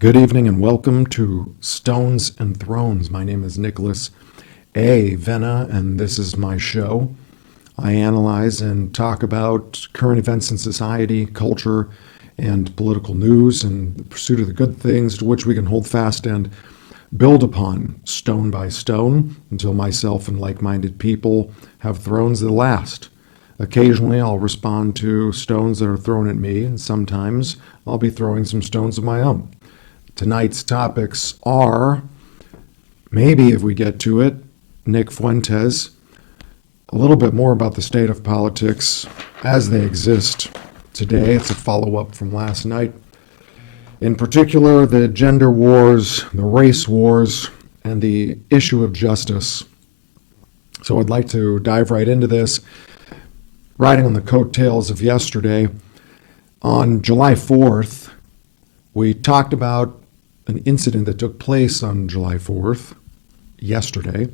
Good evening and welcome to Stones and Thrones. My name is Nicholas A. Venna, and this is my show. I analyze and talk about current events in society, culture, and political news, and the pursuit of the good things to which we can hold fast and build upon stone by stone until myself and like-minded people have thrones that last. Occasionally, I'll respond to stones that are thrown at me, and sometimes I'll be throwing some stones of my own. Tonight's topics are, maybe if we get to it, Nick Fuentes, a little bit more about the state of politics as they exist today. It's a follow-up from last night. In particular, the gender wars, the race wars, and the issue of justice. So I'd like to dive right into this, riding on the coattails of yesterday. On July 4th, we talked about an incident that took place on July 4th, yesterday,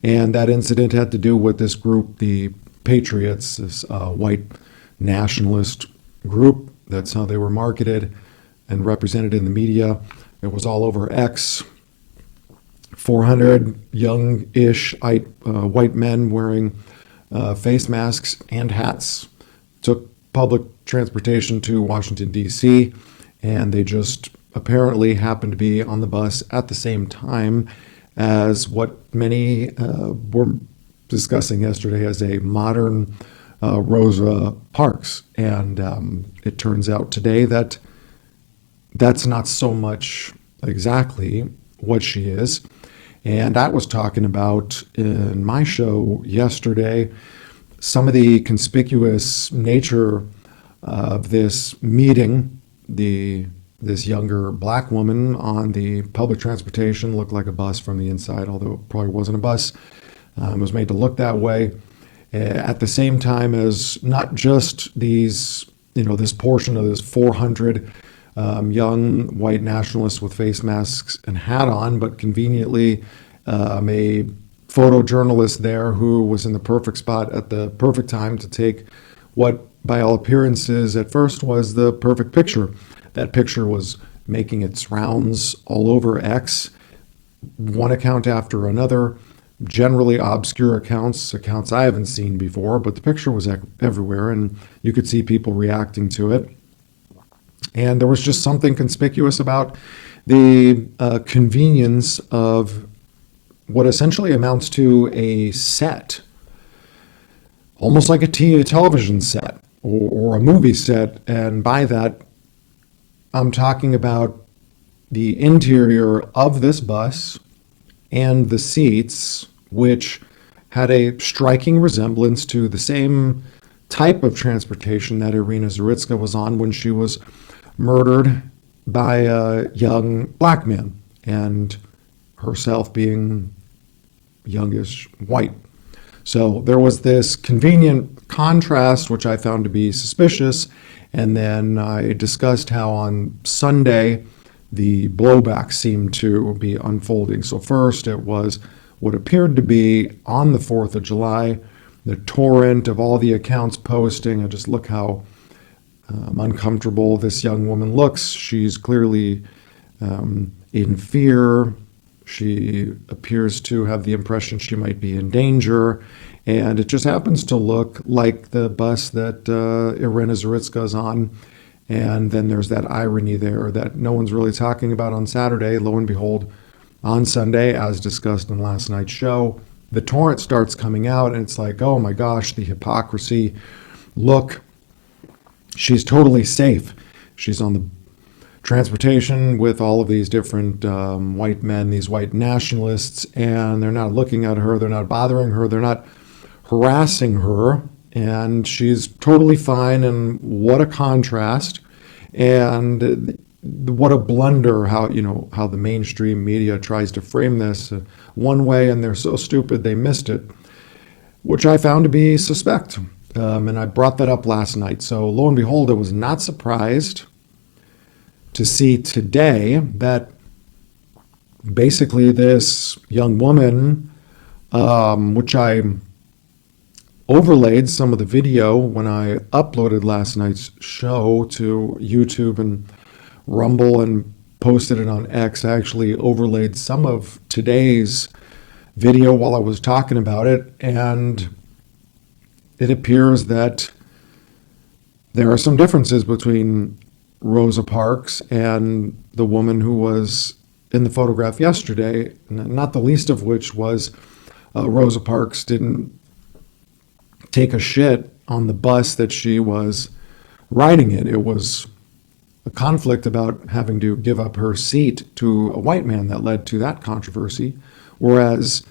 and that incident had to do with this group, the Patriots, this white nationalist group. That's how they were marketed and represented in the media. It was all over X. 400 young-ish white men wearing face masks and hats took public transportation to Washington, D.C., and they just apparently happened to be on the bus at the same time as what many were discussing yesterday as a modern Rosa Parks. And it turns out today that that's not so much exactly what she is. And I was talking about in my show yesterday some of the conspicuous nature of this meeting. This younger black woman on the public transportation looked like a bus from the inside, although it probably wasn't a bus. It was made to look that way. At the same time as not just these, this portion of this 400 young white nationalists with face masks and hat on, but conveniently a photojournalist there who was in the perfect spot at the perfect time to take what, by all appearances, at first was the perfect picture. That picture was making its rounds all over X, one account after another, generally obscure accounts I haven't seen before, but the picture was everywhere, and you could see people reacting to it. And there was just something conspicuous about the convenience of what essentially amounts to a set, almost like a television set or a movie set, and by that, I'm talking about the interior of this bus and the seats, which had a striking resemblance to the same type of transportation that Irina Zaritska was on when she was murdered by a young black man, and herself being youngish white. So there was this convenient contrast, which I found to be suspicious. And then I discussed how on Sunday the blowback seemed to be unfolding. So first it was what appeared to be on the 4th of July, the torrent of all the accounts posting, and just look how uncomfortable this young woman looks. She's clearly in fear. She appears to have the impression she might be in danger. And it just happens to look like the bus that Irina Zaritska is on. And then there's that irony there that no one's really talking about on Saturday. Lo and behold, on Sunday, as discussed in last night's show, the torrent starts coming out, and it's like, oh my gosh, the hypocrisy. Look, she's totally safe. She's on the transportation with all of these different white men, these white nationalists, and they're not looking at her, they're not bothering her, they're not harassing her, and she's totally fine. And what a contrast, and what a blunder how the mainstream media tries to frame this one way, and they're so stupid they missed it, which I found to be suspect. And I brought that up last night. So lo and behold, I was not surprised to see today that basically this young woman, which I overlaid some of the video when I uploaded last night's show to YouTube and Rumble and posted it on X. I actually overlaid some of today's video while I was talking about it, and it appears that there are some differences between Rosa Parks and the woman who was in the photograph yesterday, not the least of which was Rosa Parks didn't take a shit on the bus that she was riding in. It was a conflict about having to give up her seat to a white man that led to that controversy, whereas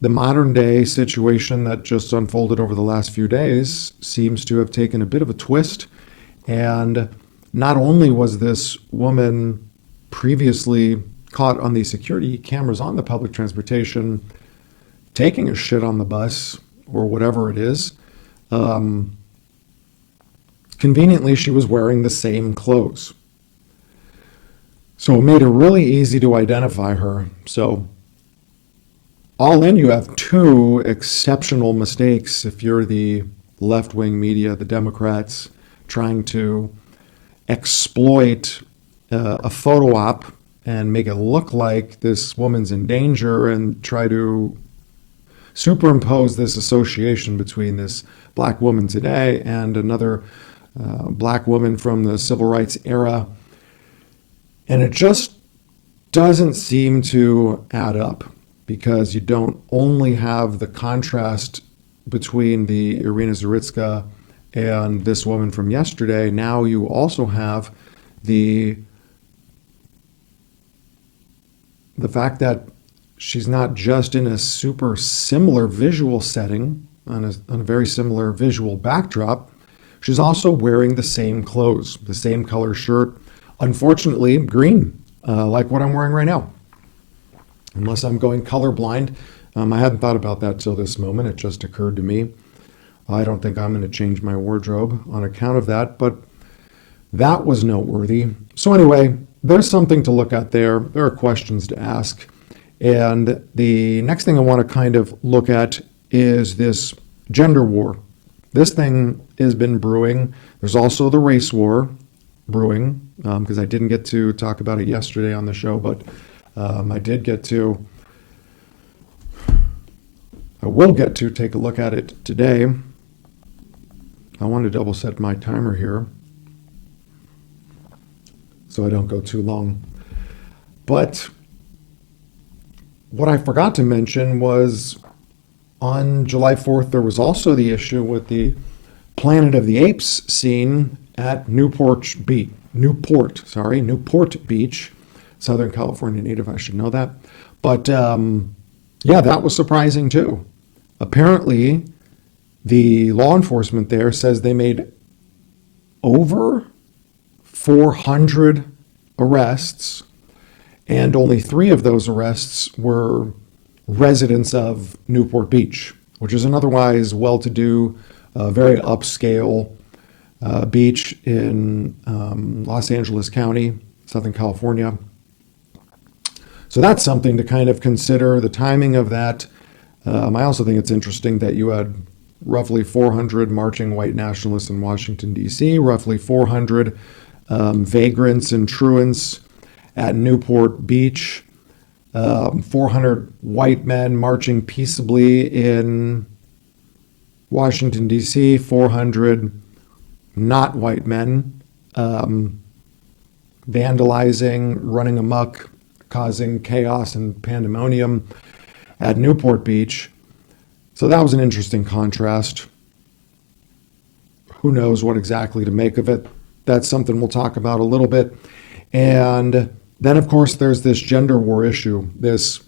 the modern day situation that just unfolded over the last few days seems to have taken a bit of a twist. And not only was this woman previously caught on the security cameras on the public transportation taking a shit on the bus or whatever it is, conveniently she was wearing the same clothes. So it made it really easy to identify her. So all in, you have two exceptional mistakes if you're the left-wing media, the Democrats, trying to exploit a photo op and make it look like this woman's in danger and try to superimpose this association between this black woman today and another black woman from the civil rights era. And it just doesn't seem to add up, because you don't only have the contrast between the Irina Zaritska and this woman from yesterday. Now you also have the fact that she's not just in a super similar visual setting, on a very similar visual backdrop, she's also wearing the same clothes, the same color shirt, unfortunately green, like what I'm wearing right now. Unless I'm going colorblind. I hadn't thought about that till this moment. It just occurred to me. I don't think I'm going to change my wardrobe on account of that, but that was noteworthy. So anyway, there's something to look at there. There are questions to ask. And the next thing I want to kind of look at is this gender war. This thing has been brewing. There's also the race war brewing, because I didn't get to talk about it yesterday on the show, but I will get to take a look at it today. I want to double set my timer here so I don't go too long. But what I forgot to mention was on July 4th, there was also the issue with the Planet of the Apes scene at Newport Beach, Southern California native, I should know that. But yeah, that was surprising too. Apparently, the law enforcement there says they made over 400 arrests, and only 3 of those arrests were residents of Newport Beach, which is an otherwise well-to-do, very upscale beach in Los Angeles County, Southern California. So that's something to kind of consider, the timing of that. I also think it's interesting that you had roughly 400 marching white nationalists in Washington, D.C., roughly 400 vagrants and truants at Newport Beach, 400 white men marching peaceably in Washington, D.C., 400 not white men vandalizing, running amok, causing chaos and pandemonium at Newport Beach. So that was an interesting contrast. Who knows what exactly to make of it? That's something we'll talk about a little bit. And then, of course, there's this gender war issue. This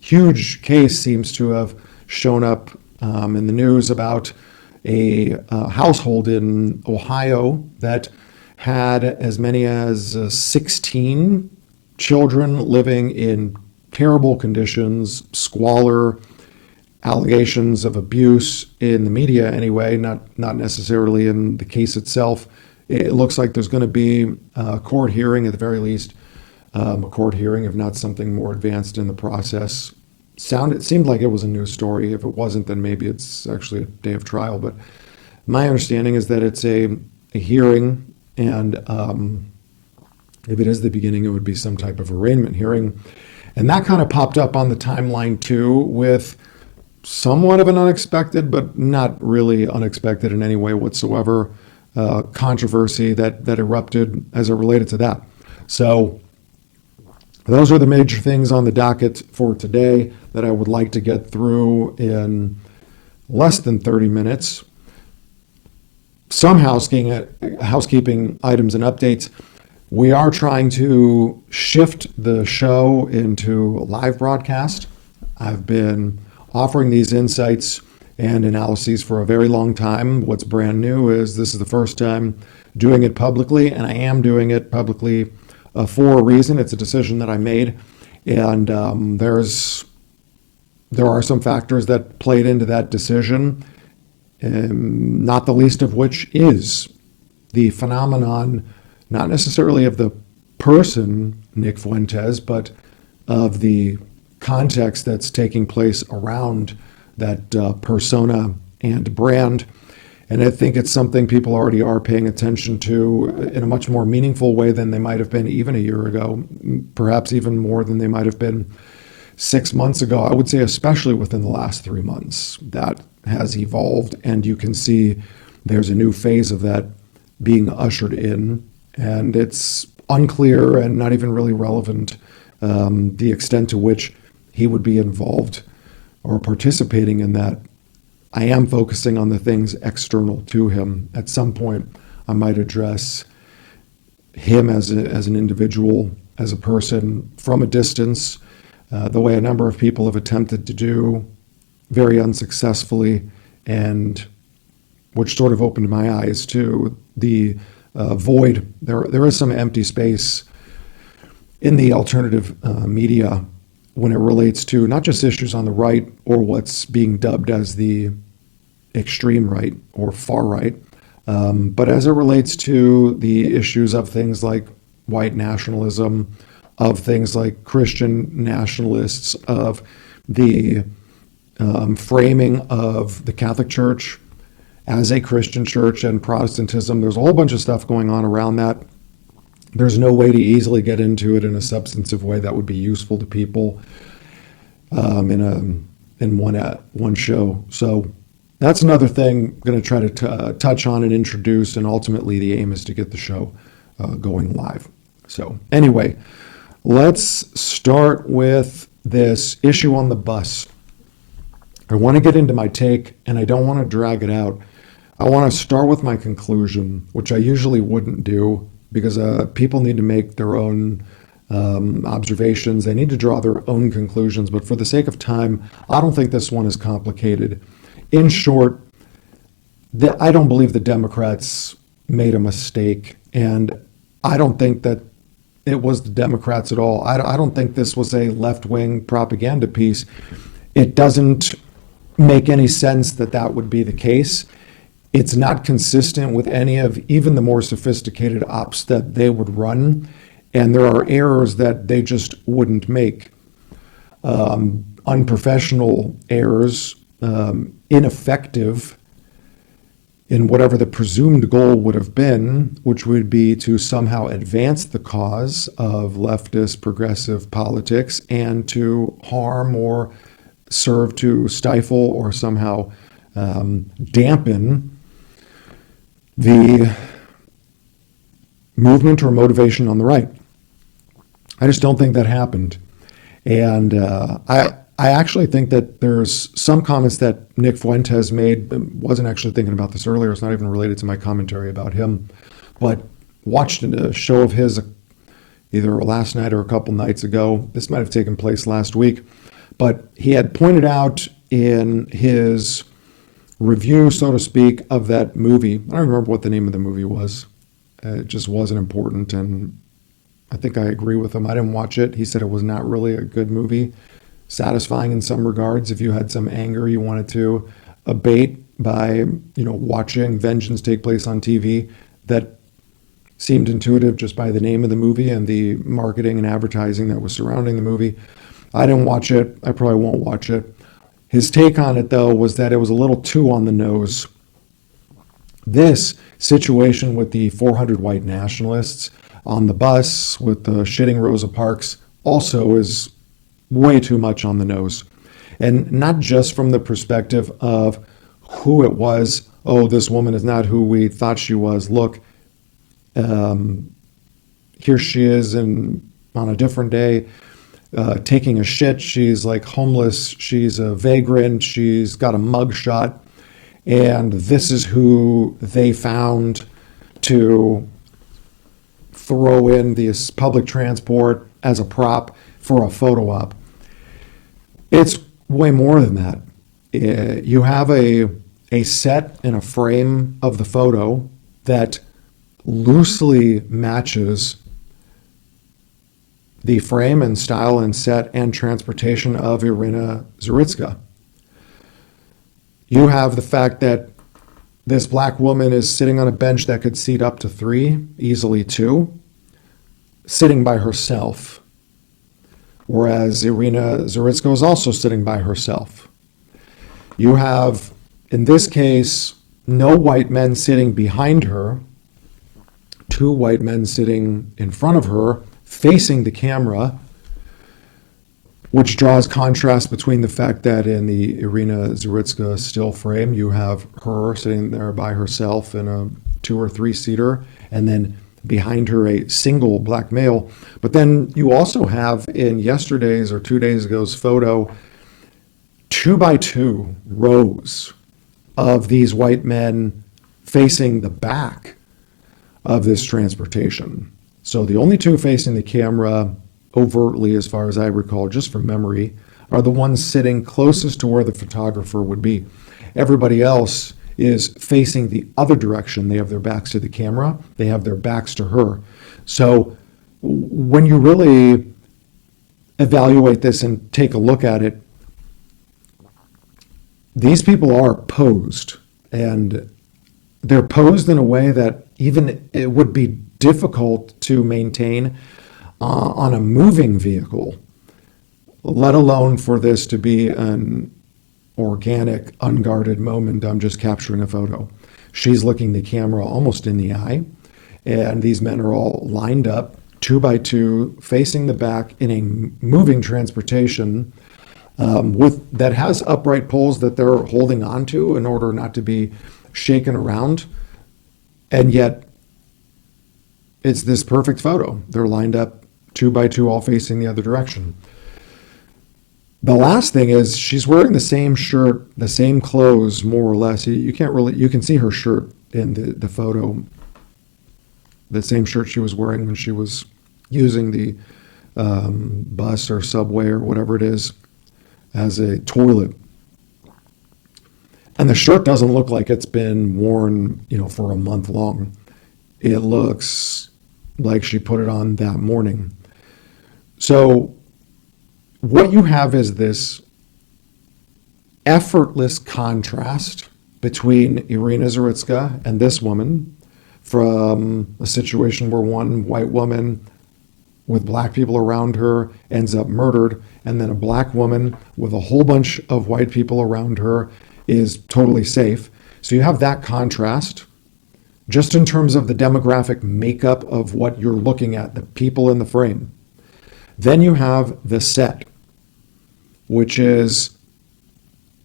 huge case seems to have shown up in the news about a household in Ohio that had as many as 16 children living in terrible conditions, squalor, allegations of abuse in the media anyway, not necessarily in the case itself. It looks like there's going to be a court hearing, at the very least, a court hearing, if not something more advanced in the process. It seemed like it was a news story. If it wasn't, then maybe it's actually a day of trial. But my understanding is that it's a hearing, and If it is the beginning, it would be some type of arraignment hearing. And that kind of popped up on the timeline too, with somewhat of an unexpected, but not really unexpected in any way whatsoever, controversy that erupted as it related to that. So those are the major things on the docket for today that I would like to get through in less than 30 minutes. Some housekeeping items and updates. We are trying to shift the show into a live broadcast. I've been offering these insights and analyses for a very long time. What's brand new is this is the first time doing it publicly, and I am doing it publicly for a reason. It's a decision that I made, and there are some factors that played into that decision, not the least of which is the phenomenon, not necessarily of the person, Nick Fuentes, but of the context that's taking place around that persona and brand. And I think it's something people already are paying attention to in a much more meaningful way than they might have been even a year ago, perhaps even more than they might have been 6 months ago. I would say especially within the last 3 months, that has evolved, and you can see there's a new phase of that being ushered in, and it's unclear and not even really relevant the extent to which he would be involved or participating in that. I am focusing on the things external to him. At some point, I might address him as an individual, as a person from a distance, the way a number of people have attempted to do very unsuccessfully, and which sort of opened my eyes to the void. There is some empty space in the alternative media when it relates to not just issues on the right or what's being dubbed as the extreme right or far right, but as it relates to the issues of things like white nationalism, of things like Christian nationalists, of the framing of the Catholic Church as a Christian church and Protestantism. There's a whole bunch of stuff going on around that. There's no way to easily get into it in a substantive way that would be useful to people in one show. So that's another thing I'm going to try to touch on and introduce, and ultimately the aim is to get the show going live. So anyway, let's start with this issue on the bus. I want to get into my take, and I don't want to drag it out. I want to start with my conclusion, which I usually wouldn't do, because people need to make their own observations. They need to draw their own conclusions. But for the sake of time, I don't think this one is complicated. In short, I don't believe the Democrats made a mistake. And I don't think that it was the Democrats at all. I don't think this was a left-wing propaganda piece. It doesn't make any sense that that would be the case. It's not consistent with any of even the more sophisticated ops that they would run. And there are errors that they just wouldn't make. Unprofessional errors, ineffective in whatever the presumed goal would have been, which would be to somehow advance the cause of leftist progressive politics and to harm or serve to stifle or somehow dampen the movement or motivation on the right. I just don't think that happened. And I actually think that there's some comments that Nick Fuentes made. Wasn't actually thinking about this earlier. It's not even related to my commentary about him. But watched a show of his either last night or a couple nights ago. This might have taken place last week. But he had pointed out in his review, so to speak, of that movie. I don't remember what the name of the movie was. It just wasn't important, and I think I agree with him. I didn't watch it. He said it was not really a good movie, satisfying in some regards. If you had some anger you wanted to abate by, watching vengeance take place on TV, that seemed intuitive just by the name of the movie and the marketing and advertising that was surrounding the movie. I didn't watch it. I probably won't watch it. His take on it, though, was that it was a little too on the nose. This situation with the 400 white nationalists, on the bus with the shitting Rosa Parks also is way too much on the nose. And not just from the perspective of who it was. Oh, this woman is not who we thought she was. Look, here she is on a different day, taking a shit. She's like homeless. She's a vagrant. She's got a mug shot. And this is who they found to throw in the public transport as a prop for a photo op. It's way more than that. You have a set and a frame of the photo that loosely matches the frame and style and set and transportation of Irina Zaritska. You have the fact that this black woman is sitting on a bench that could seat up to 3, easily 2, sitting by herself. Whereas Irina Zaritska is also sitting by herself. You have, in this case, no white men sitting behind her, 2 white men sitting in front of her, facing the camera, which draws contrast between the fact that in the Irina Zaritska still frame, you have her sitting there by herself in a 2 or 3 seater, and then behind her a single black male. But then you also have in yesterday's or 2 days ago's photo, 2 by 2 rows of these white men facing the back of this transportation. So the only 2 facing the camera overtly, as far as I recall, just from memory, are the ones sitting closest to where the photographer would be. Everybody else is facing the other direction. They have their backs to the camera. They have their backs to her. So when you really evaluate this and take a look at it, these people are posed, and they're posed in a way that even it would be difficult to maintain on a moving vehicle, let alone for this to be an organic, unguarded moment. I'm just capturing a photo. She's looking the camera almost in the eye, and these men are all lined up, 2 by 2, facing the back in a moving transportation that has upright poles that they're holding onto in order not to be shaken around. And yet, it's this perfect photo. They're lined up 2 by 2, all facing the other direction. The last thing is she's wearing the same shirt, the same clothes, more or less. You can see her shirt in the photo. The same shirt she was wearing when she was using the bus or subway or whatever it is as a toilet. And the shirt doesn't look like it's been worn, for a month long. It looks like she put it on that morning. So what you have is this effortless contrast between Irina Zaritska and this woman, from a situation where one white woman with black people around her ends up murdered, and then a black woman with a whole bunch of white people around her is totally safe. So you have that contrast just in terms of the demographic makeup of what you're looking at, the people in the frame. Then you have the set, which is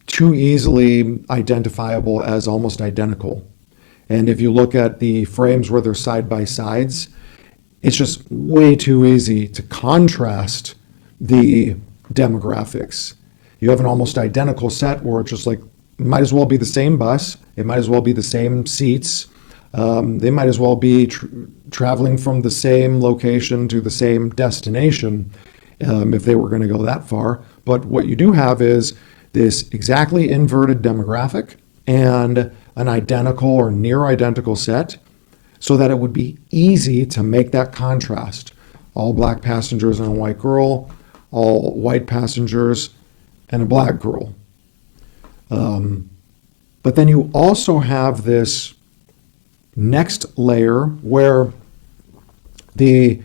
too easily identifiable as almost identical. And if you look at the frames where they're side by sides, it's just way too easy to contrast the demographics. You have an almost identical set where it's just like, it might as well be the same bus. It might as well be the same seats. They might as well be traveling from the same location to the same destination if they were going to go that far. But what you do have is this exactly inverted demographic and an identical or near identical set, so that it would be easy to make that contrast. All black passengers and a white girl, all white passengers and a black girl. But then you also have this next layer where the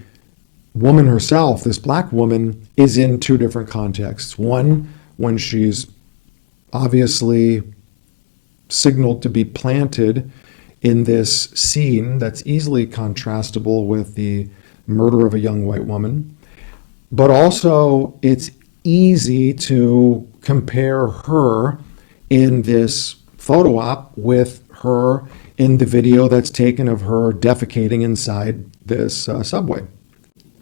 woman herself, this black woman, is in 2 different contexts. One, when she's obviously signaled to be planted in this scene that's easily contrastable with the murder of a young white woman. But also, it's easy to compare her in this photo op with her in the video that's taken of her defecating inside this subway.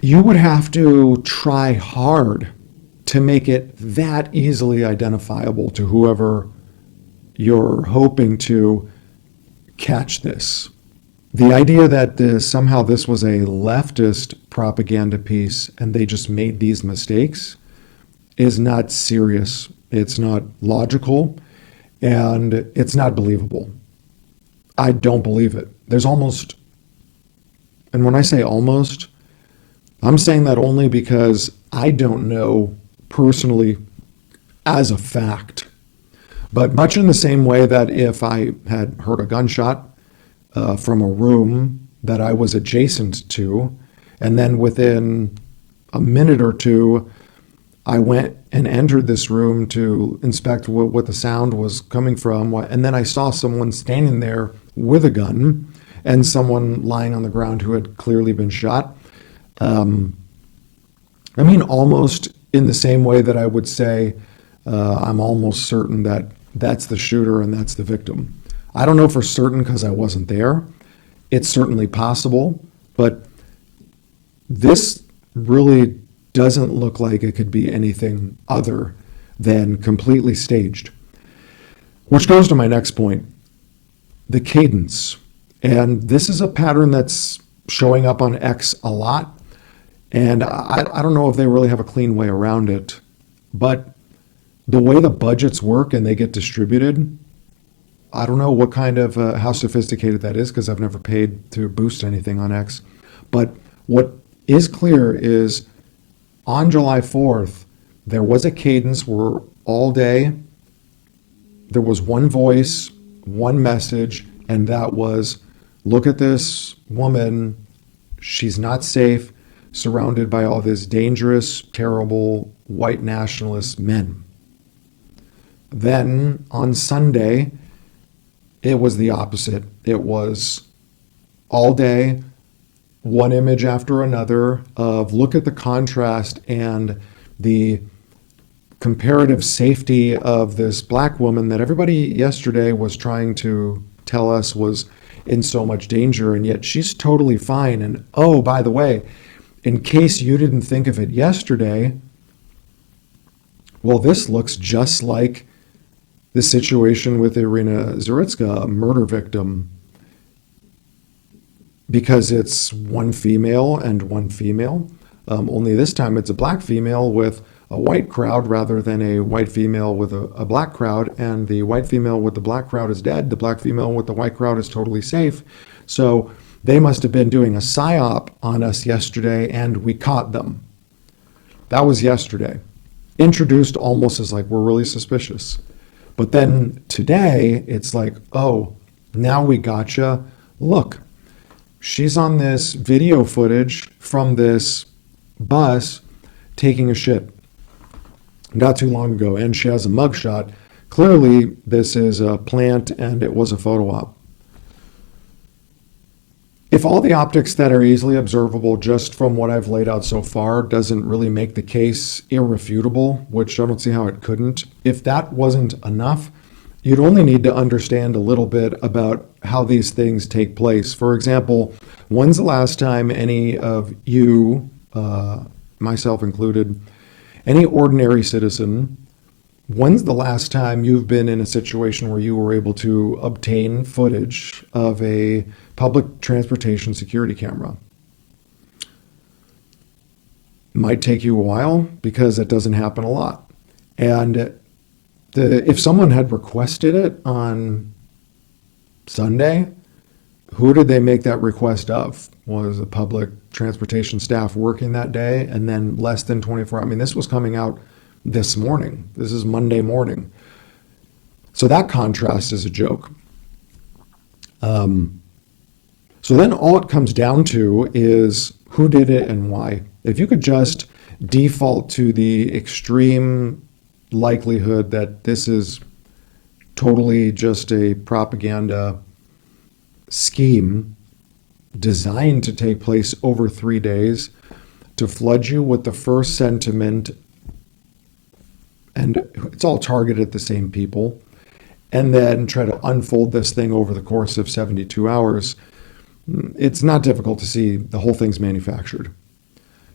You would have to try hard to make it that easily identifiable to whoever you're hoping to catch this. The idea that somehow this was a leftist propaganda piece and they just made these mistakes is not serious. It's not logical, and it's not believable. I don't believe it. There's almost, and when I say almost, I'm saying that only because I don't know personally as a fact. But much in the same way that if I had heard a gunshot from a room that I was adjacent to, and then within a minute or two, I went and entered this room to inspect what the sound was coming from, and then I saw someone standing there with a gun and someone lying on the ground who had clearly been shot. I mean, almost in the same way that I would say I'm almost certain that that's the shooter and that's the victim. I don't know for certain because I wasn't there. It's certainly possible, but this really doesn't look like it could be anything other than completely staged. Which goes to my next point, the cadence. And this is a pattern that's showing up on X a lot. And I don't know if they really have a clean way around it, but the way the budgets work and they get distributed, I don't know what kind of, how sophisticated that is because I've never paid to boost anything on X. But what is clear is on July 4th, there was a cadence where all day there was one voice, one message, and that was, look at this woman, she's not safe, surrounded by all these dangerous, terrible white nationalist men. Then on Sunday, it was the opposite. It was all day, one image after another of look at the contrast and the comparative safety of this black woman that everybody yesterday was trying to tell us was in so much danger, and yet she's totally fine. And oh, by the way, in case you didn't think of it yesterday, well, this looks just like the situation with Irina Zaritska, a murder victim, because it's one female and one female. Only this time it's a black female with a white crowd rather than a white female with a black crowd. And the white female with the black crowd is dead. The black female with the white crowd is totally safe. So they must have been doing a psyop on us yesterday and we caught them. That was yesterday. Introduced almost as like, we're really suspicious. But then today it's like, oh, now we gotcha. Look, she's on this video footage from this bus taking a shit not too long ago, and she has a mugshot. Clearly, this is a plant and it was a photo op. If all the optics that are easily observable just from what I've laid out so far doesn't really make the case irrefutable, which I don't see how it couldn't, if that wasn't enough, you'd only need to understand a little bit about how these things take place. For example, when's the last time any of you, myself included, any ordinary citizen, when's the last time you've been in a situation where you were able to obtain footage of a public transportation security camera? Might take you a while because it doesn't happen a lot. And if someone had requested it on Sunday, who did they make that request of? Was the public transportation staff working that day? And then less than 24 hours. I mean, this was coming out this morning. This is Monday morning. So that contrast is a joke. So then all it comes down to is who did it and why. If you could just default to the extreme likelihood that this is totally just a propaganda scheme, designed to take place over 3 days to flood you with the first sentiment, and it's all targeted at the same people, and then try to unfold this thing over the course of 72 hours, it's not difficult to see the whole thing's manufactured.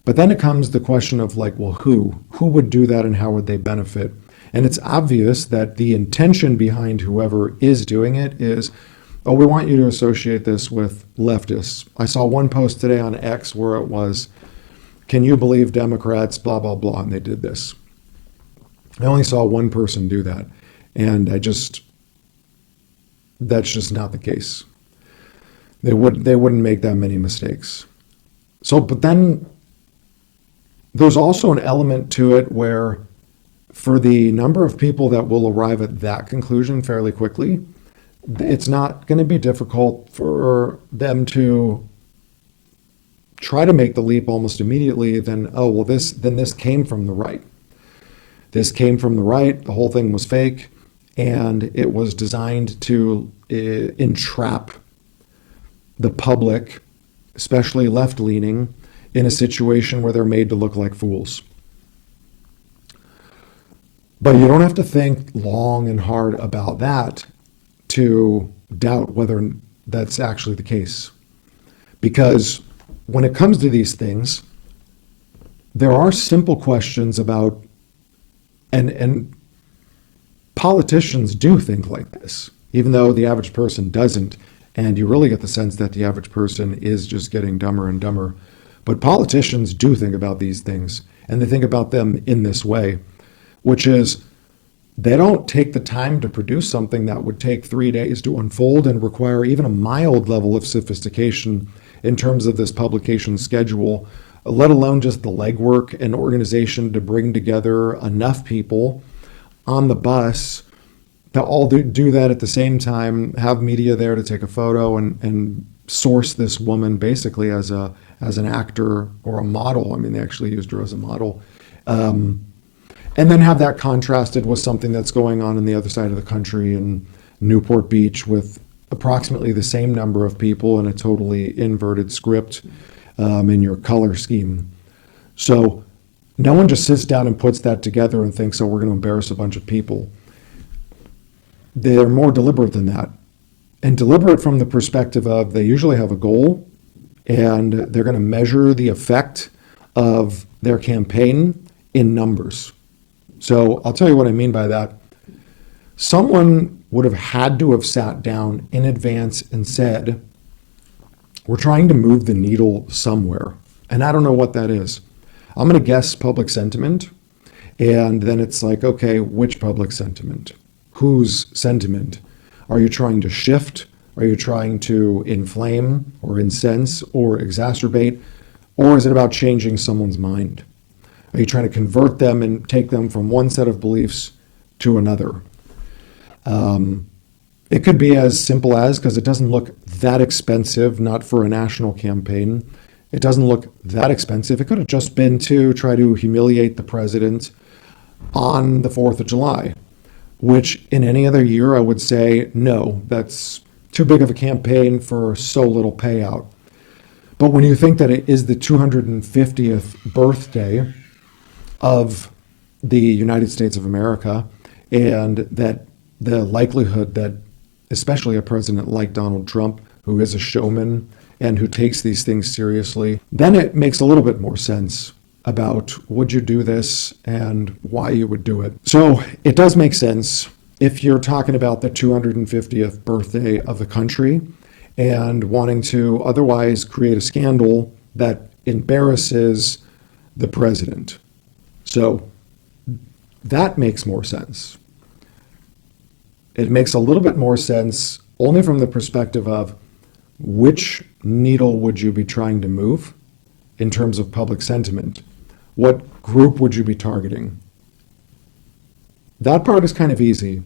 But then it comes the question of like, well, who would do that and how would they benefit? And it's obvious that the intention behind whoever is doing it is, oh, we want you to associate this with leftists. I saw one post today on X where it was, can you believe Democrats, blah, blah, blah, and they did this. I only saw one person do that. And that's just not the case. They wouldn't make that many mistakes. So, but then there's also an element to it where for the number of people that will arrive at that conclusion fairly quickly, it's not going to be difficult for them to try to make the leap almost immediately. Then, oh, well, this came from the right. This came from the right. The whole thing was fake. And it was designed to entrap the public, especially left-leaning, in a situation where they're made to look like fools. But you don't have to think long and hard about that to doubt whether that's actually the case. Because when it comes to these things, there are simple questions about, and politicians do think like this, even though the average person doesn't. And you really get the sense that the average person is just getting dumber and dumber. But politicians do think about these things, and they think about them in this way, which is they don't take the time to produce something that would take 3 days to unfold and require even a mild level of sophistication in terms of this publication schedule, let alone just the legwork and organization to bring together enough people on the bus to all do that at the same time, have media there to take a photo and source this woman basically as an actor or a model. I mean, they actually used her as a model. And then have that contrasted with something that's going on the other side of the country in Newport Beach with approximately the same number of people and a totally inverted script in your color scheme. So no one just sits down and puts that together and thinks, oh, we're going to embarrass a bunch of people. They're more deliberate than that. And deliberate from the perspective of they usually have a goal and they're going to measure the effect of their campaign in numbers. So I'll tell you what I mean by that. Someone would have had to have sat down in advance and said, we're trying to move the needle somewhere. And I don't know what that is. I'm going to guess public sentiment. And then it's like, okay, which public sentiment? Whose sentiment? Are you trying to shift? Are you trying to inflame or incense or exacerbate? Or is it about changing someone's mind? Are you trying to convert them and take them from one set of beliefs to another? It could be as simple as, because it doesn't look that expensive, not for a national campaign. It doesn't look that expensive. It could have just been to try to humiliate the president on the 4th of July, which in any other year I would say, no, that's too big of a campaign for so little payout. But when you think that it is the 250th birthday of the United States of America, and that the likelihood that especially a president like Donald Trump, who is a showman and who takes these things seriously, then it makes a little bit more sense about would you do this and why you would do it. So it does make sense if you're talking about the 250th birthday of the country and wanting to otherwise create a scandal that embarrasses the president. So that makes more sense. It makes a little bit more sense only from the perspective of which needle would you be trying to move in terms of public sentiment? What group would you be targeting? That part is kind of easy.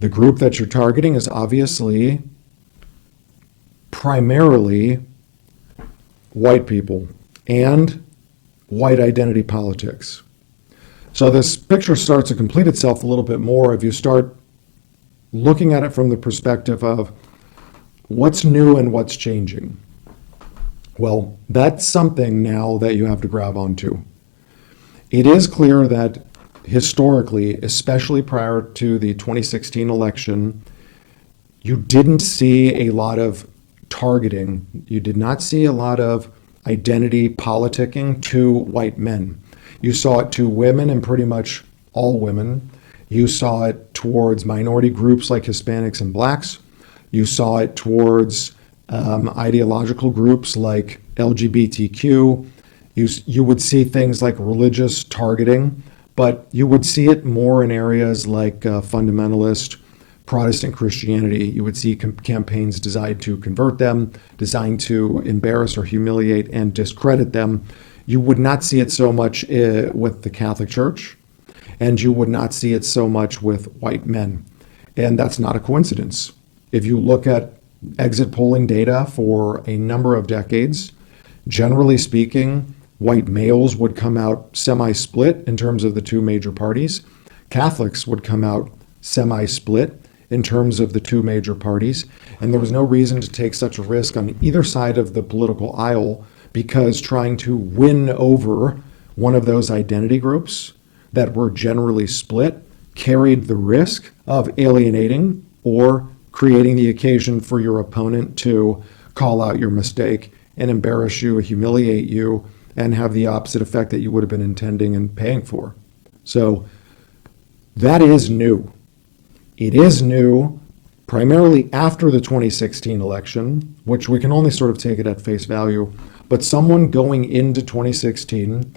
The group that you're targeting is obviously primarily white people and white identity politics. So this picture starts to complete itself a little bit more if you start looking at it from the perspective of what's new and what's changing. Well, that's something now that you have to grab onto. It is clear that historically, especially prior to the 2016 election, you didn't see a lot of targeting. You did not see a lot of identity politicking to white men. You saw it to women and pretty much all women. You saw it towards minority groups like Hispanics and blacks. You saw it towards ideological groups like LGBTQ. You would see things like religious targeting, but you would see it more in areas like fundamentalist Protestant Christianity. You would see campaigns designed to convert them, designed to embarrass or humiliate and discredit them. You would not see it so much with the Catholic Church, and you would not see it so much with white men. And that's not a coincidence. If you look at exit polling data for a number of decades, generally speaking, white males would come out semi-split in terms of the two major parties. Catholics would come out semi-split in terms of the two major parties. And there was no reason to take such a risk on either side of the political aisle, because trying to win over one of those identity groups that were generally split carried the risk of alienating or creating the occasion for your opponent to call out your mistake and embarrass you, humiliate you, and have the opposite effect that you would have been intending and paying for. So that is new. It is new primarily after the 2016 election, which we can only sort of take it at face value. But someone going into 2016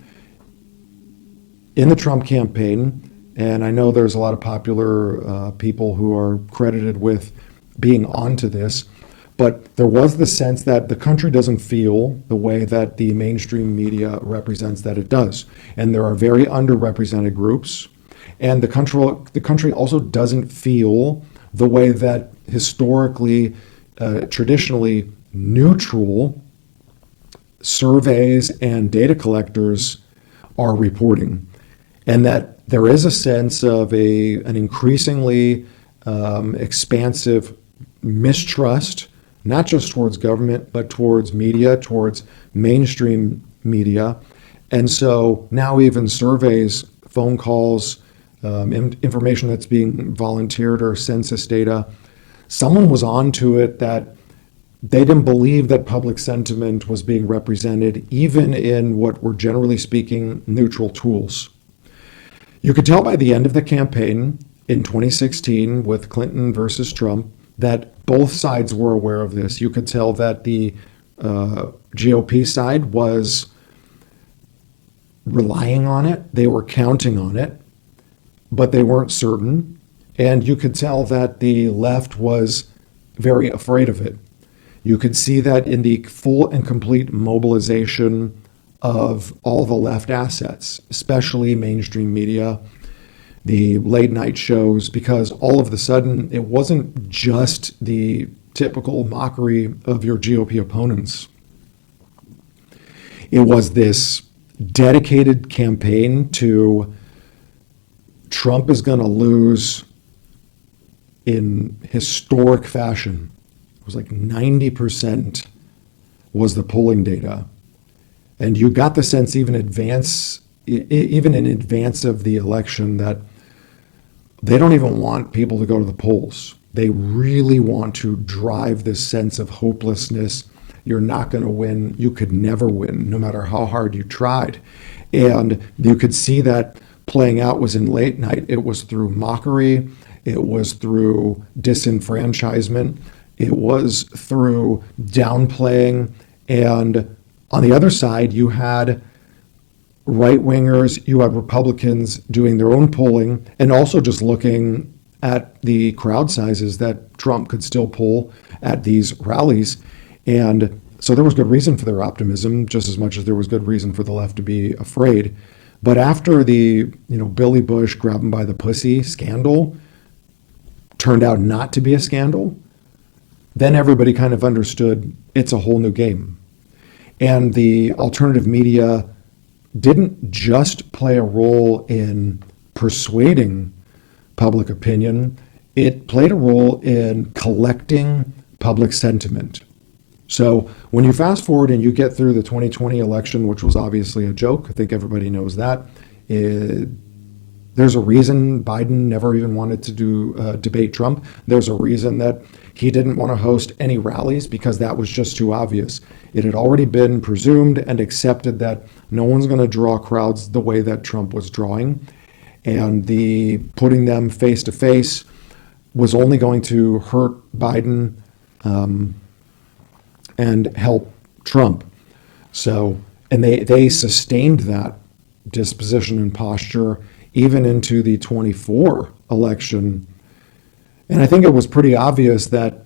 in the Trump campaign, and I know there's a lot of popular people who are credited with being onto this, but there was the sense that the country doesn't feel the way that the mainstream media represents that it does. And there are very underrepresented groups. And the country also doesn't feel the way that historically, traditionally neutral surveys and data collectors are reporting. And that there is a sense of an increasingly expansive mistrust, not just towards government, but towards media, towards mainstream media. And so now even surveys, phone calls, information that's being volunteered or census data, someone was onto it that they didn't believe that public sentiment was being represented, even in what were generally speaking neutral tools. You could tell by the end of the campaign in 2016 with Clinton versus Trump that both sides were aware of this. You could tell that the GOP side was relying on it. They were counting on it, but they weren't certain. And you could tell that the left was very afraid of it. You could see that in the full and complete mobilization of all the left assets, especially mainstream media, the late night shows, because all of a sudden it wasn't just the typical mockery of your GOP opponents. It was this dedicated campaign to Trump is going to lose in historic fashion. It was like 90% was the polling data. And you got the sense even in advance of the election that they don't even want people to go to the polls. They really want to drive this sense of hopelessness. You're not going to win. You could never win, no matter how hard you tried. And you could see that playing out was in late night. It was through mockery. It was through disenfranchisement. It was through downplaying. And on the other side, you had right-wingers, you had Republicans doing their own polling, and also just looking at the crowd sizes that Trump could still pull at these rallies. And so there was good reason for their optimism, just as much as there was good reason for the left to be afraid. But after the Billy Bush grab him by the pussy scandal turned out not to be a scandal, then everybody kind of understood it's a whole new game. And the alternative media didn't just play a role in persuading public opinion, it played a role in collecting public sentiment. So when you fast forward and you get through the 2020 election, which was obviously a joke, I think everybody knows that. There's a reason Biden never even wanted to debate Trump. There's a reason that he didn't want to host any rallies because that was just too obvious. It had already been presumed and accepted that no one's going to draw crowds the way that Trump was drawing. And the putting them face to face was only going to hurt Biden and help Trump. So, and they sustained that disposition and posture even into the 24 election. And I think it was pretty obvious that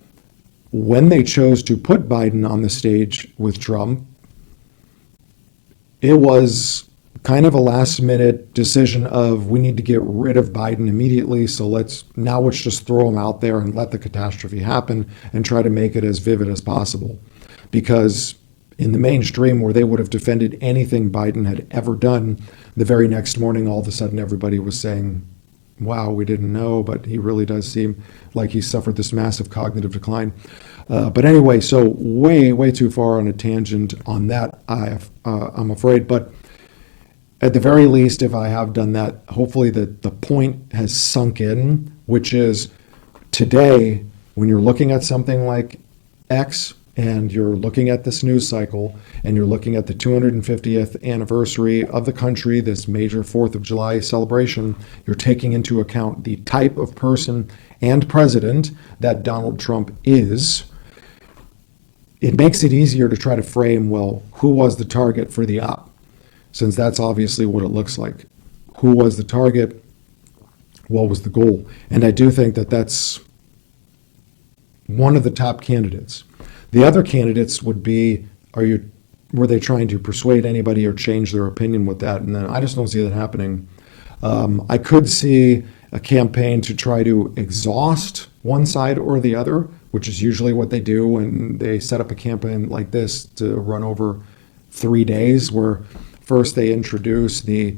when they chose to put Biden on the stage with Trump, it was kind of a last minute decision of we need to get rid of Biden immediately. So let's just throw him out there and let the catastrophe happen and try to make it as vivid as possible. Because in the mainstream where they would have defended anything Biden had ever done, the very next morning, all of a sudden, everybody was saying, wow, we didn't know, but he really does seem like he suffered this massive cognitive decline. But anyway, so way too far on a tangent on that, I'm afraid. But at the very least, if I have done that, hopefully the point has sunk in, which is today, when you're looking at something like X, and you're looking at this news cycle, and you're looking at the 250th anniversary of the country, this major 4th of July celebration, you're taking into account the type of person and president that Donald Trump is. It makes it easier to try to frame, well, who was the target for the op? Since that's obviously what it looks like. Who was the target? What was the goal? And I do think that that's one of the top candidates. The other candidates would be, were they trying to persuade anybody or change their opinion with that? And then I just don't see that happening. I could see a campaign to try to exhaust one side or the other, which is usually what they do when they set up a campaign like this to run over 3 days, where first they introduce the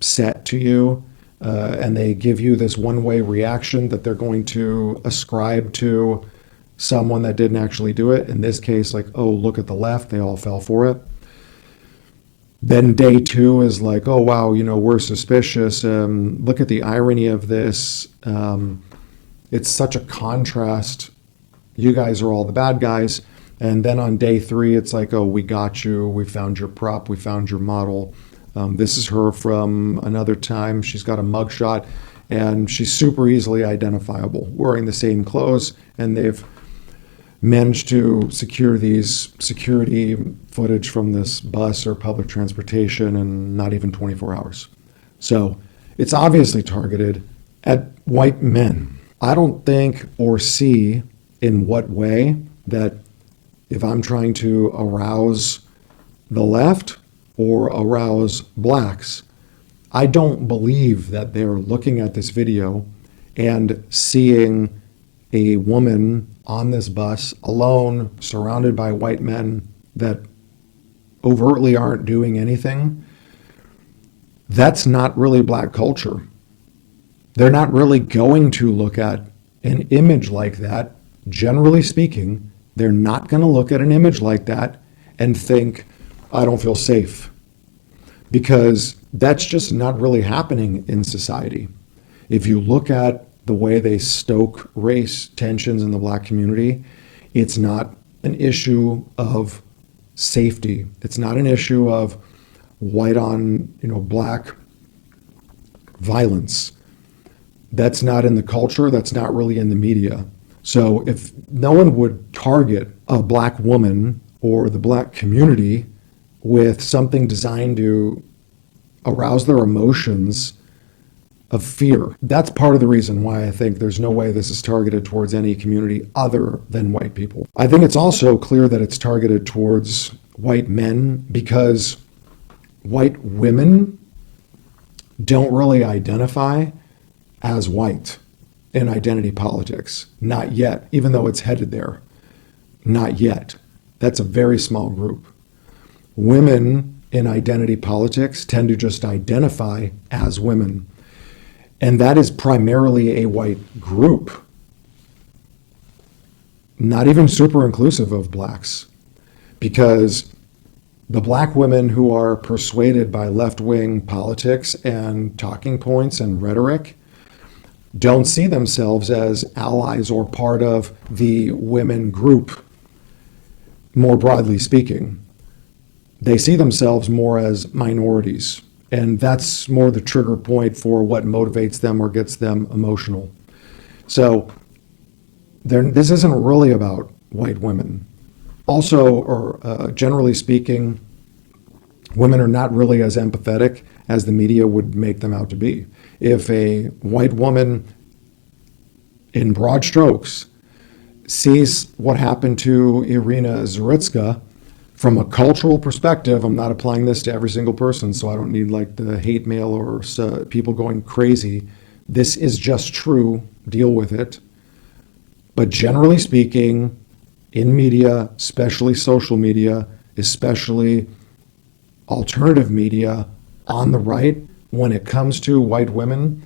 set to you, and they give you this one-way reaction that they're going to ascribe to someone that didn't actually do it. In this case, like, oh, look at the left, they all fell for it. Then day 2 is like, oh, wow, we're suspicious. Look at the irony of this. It's such a contrast. You guys are all the bad guys. And then on day 3, it's like, oh, we got you. We found your prop. We found your model. This is her from another time. She's got a mugshot, and she's super easily identifiable, wearing the same clothes. And they've managed to secure these security footage from this bus or public transportation in not even 24 hours. So it's obviously targeted at white men. I don't think or see in what way that if I'm trying to arouse the left or arouse blacks, I don't believe that they're looking at this video and seeing a woman on this bus alone, surrounded by white men that overtly aren't doing anything. That's not really black culture. They're not really going to look at an image like that. Generally speaking, they're not going to look at an image like that and think, I don't feel safe. Because that's just not really happening in society. If you look at the way they stoke race tensions in the black community, it's not an issue of safety. It's not an issue of white on, black violence. That's not in the culture. That's not really in the media. So if no one would target a black woman or the black community with something designed to arouse their emotions of fear, that's part of the reason why I think there's no way this is targeted towards any community other than white people. I think it's also clear that it's targeted towards white men because white women don't really identify as white in identity politics. Not yet, even though it's headed there. Not yet. That's a very small group. Women in identity politics tend to just identify as women. And that is primarily a white group. not even super inclusive of blacks, because the black women who are persuaded by left-wing politics and talking points and rhetoric don't see themselves as allies or part of the women group, more broadly speaking. They see themselves more as minorities, and that's more the trigger point for what motivates them or gets them emotional. So this isn't really about white women. Also, or generally speaking, women are not really as empathetic as the media would make them out to be. If a white woman, in broad strokes, sees what happened to Irina Zaritska from a cultural perspective, I'm not applying this to every single person, so I don't need like the hate mail or people going crazy. This is just true. Deal with it. But generally speaking, in media, especially social media, especially alternative media on the right, when it comes to white women,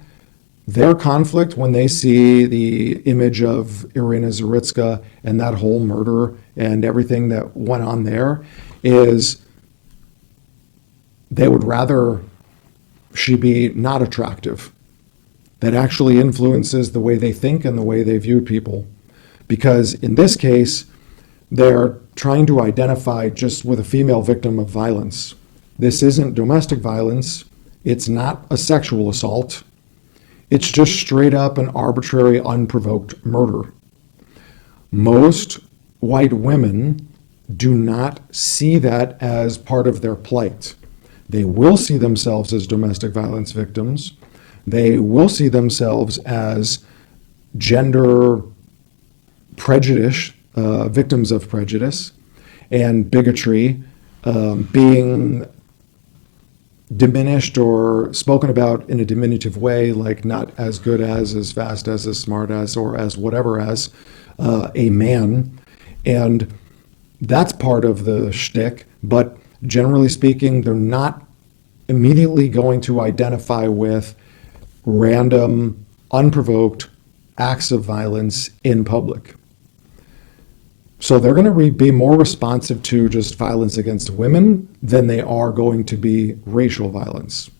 their conflict when they see the image of Irina Zaritska and that whole murder and everything that went on there is they would rather she be not attractive. That actually influences the way they think and the way they view people. Because in this case, they're trying to identify just with a female victim of violence. This isn't domestic violence. It's not a sexual assault. It's just straight up an arbitrary, unprovoked murder. Most white women do not see that as part of their plight. They will see themselves as domestic violence victims. They will see themselves as gender prejudice, victims of prejudice and bigotry, being diminished or spoken about in a diminutive way, like not as good as fast as smart as, or as whatever as a man. And that's part of the shtick. But generally speaking, they're not immediately going to identify with random, unprovoked acts of violence in public. So they're going to be more responsive to just violence against women than they are going to be racial violence.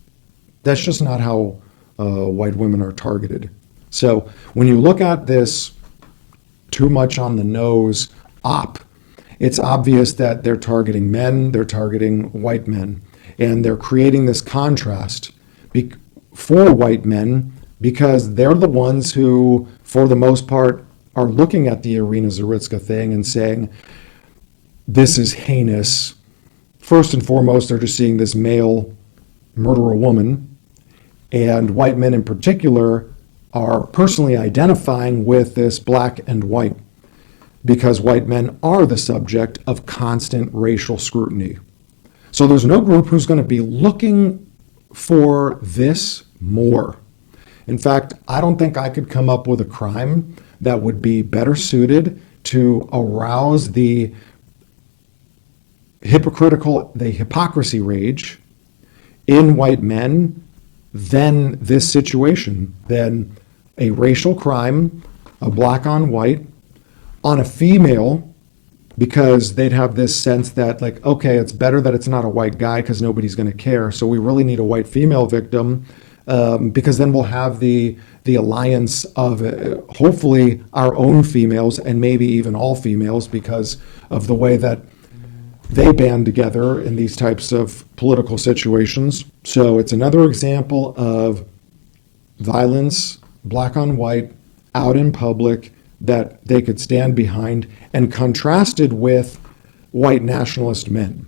That's just not how white women are targeted. So when you look at this too much on the nose op, it's obvious that they're targeting men, they're targeting white men, and they're creating this contrast for white men because they're the ones who, for the most part, are looking at the Irina Zaritska thing and saying, this is heinous. First and foremost, they're just seeing this male murder a woman, and white men in particular are personally identifying with this black and white because white men are the subject of constant racial scrutiny. So there's no group who's going to be looking for this more. In fact, I don't think I could come up with a crime that would be better suited to arouse the hypocrisy rage in white men than this situation, than a racial crime, a black on white, on a female, because they'd have this sense that, like, okay, it's better that it's not a white guy because nobody's going to care. So we really need a white female victim because then we'll have the alliance of hopefully our own females and maybe even all females because of the way that they band together in these types of political situations. So it's another example of violence, black on white, out in public, that they could stand behind, and contrasted with white nationalist men,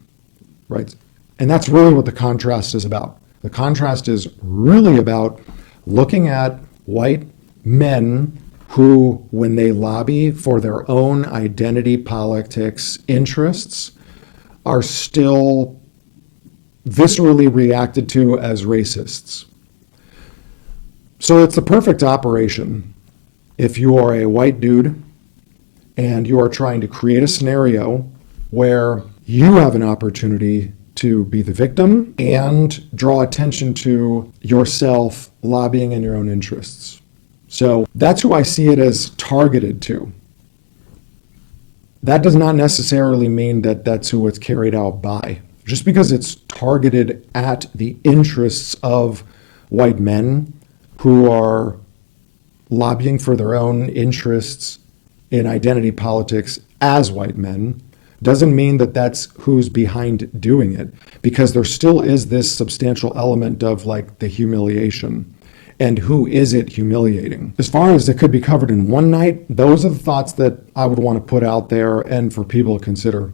right? And that's really what the contrast is about. The contrast is really about looking at white men who, when they lobby for their own identity politics interests, are still viscerally reacted to as racists. So it's the perfect operation if you are a white dude and you are trying to create a scenario where you have an opportunity to be the victim and draw attention to yourself lobbying in your own interests. So that's who I see it as targeted to. that does not necessarily mean that that's who it's carried out by. Just because it's targeted at the interests of white men who are lobbying for their own interests in identity politics as white men doesn't mean that that's who's behind doing it, because there still is this substantial element of like the humiliation. And who is it humiliating? As far as it could be covered in one night, those are the thoughts that I would want to put out there and for people to consider.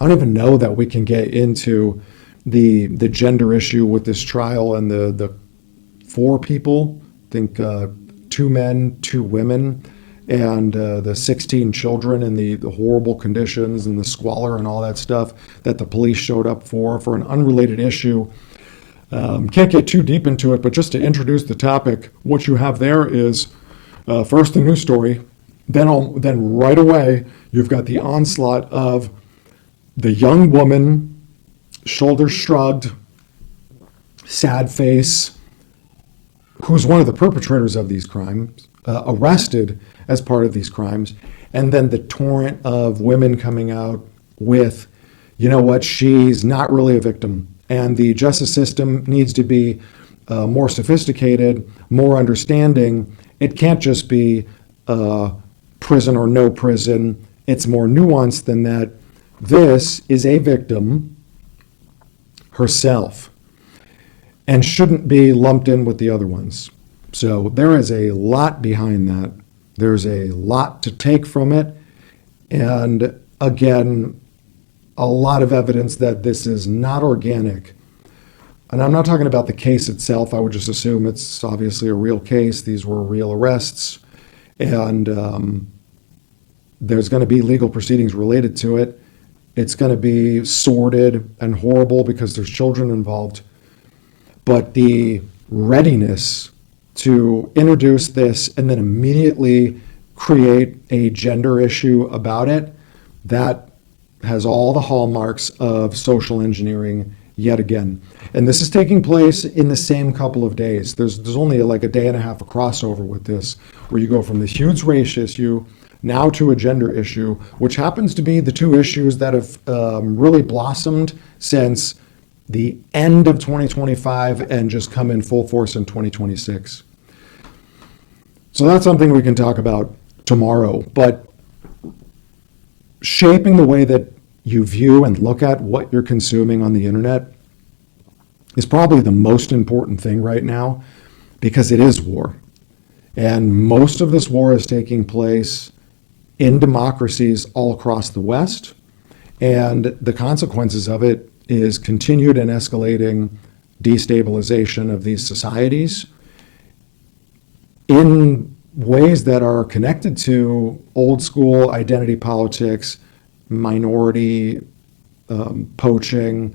I don't even know that we can get into the gender issue with this trial and the four people, I think 2 men, 2 women, and the 16 children and the horrible conditions and the squalor and all that stuff that the police showed up for an unrelated issue. Can't get too deep into it, but just to introduce the topic, what you have there is first the news story, then right away you've got the onslaught of the young woman, shoulders shrugged, sad face, who's one of the perpetrators of these crimes, arrested as part of these crimes, and then the torrent of women coming out with, you know what, she's not really a victim. And the justice system needs to be more sophisticated, more understanding. It can't just be prison or no prison. It's more nuanced than that. This is a victim herself and shouldn't be lumped in with the other ones. So there is a lot behind that. There's a lot to take from it. And again, a lot of evidence that this is not organic. And I'm not talking about the case itself. I would just assume it's obviously a real case. These were real arrests. And there's going to be legal proceedings related to it. It's going to be sordid and horrible because there's children involved. But the readiness to introduce this and then immediately create a gender issue about it, that has all the hallmarks of social engineering yet again. And this is taking place in the same couple of days. There's only like a day and a half of crossover with this, where you go from this huge race issue now to a gender issue, which happens to be the 2 issues that have really blossomed since the end of 2025 and just come in full force in 2026. So that's something we can talk about tomorrow. But shaping the way that you view and look at what you're consuming on the internet is probably the most important thing right now, because it is war. And most of this war is taking place in democracies all across the West. And the consequences of it is continued and escalating destabilization of these societies in ways that are connected to old school identity politics, minority poaching,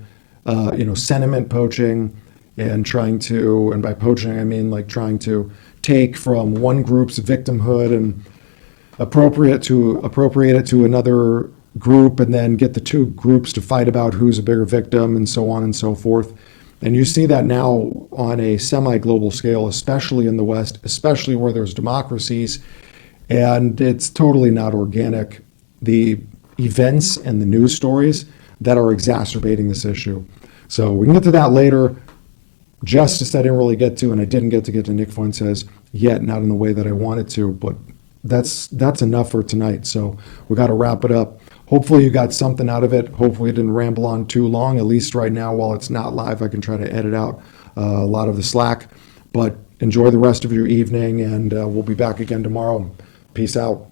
sentiment poaching, and by poaching I mean like trying to take from one group's victimhood and appropriate it to another group, and then get the 2 groups to fight about who's a bigger victim, and so on and so forth. And you see that now on a semi-global scale, especially in the West, especially where there's democracies, and it's totally not organic. The events and the news stories that are exacerbating this issue. So we can get to that later. Justice I didn't really get to, and I didn't get to Nick Fuentes yet, not in the way that I wanted to, but that's enough for tonight. So we got to wrap it up. Hopefully you got something out of it. Hopefully it didn't ramble on too long. At least right now, while it's not live, I can try to edit out a lot of the slack. But enjoy the rest of your evening, and we'll be back again tomorrow. Peace out.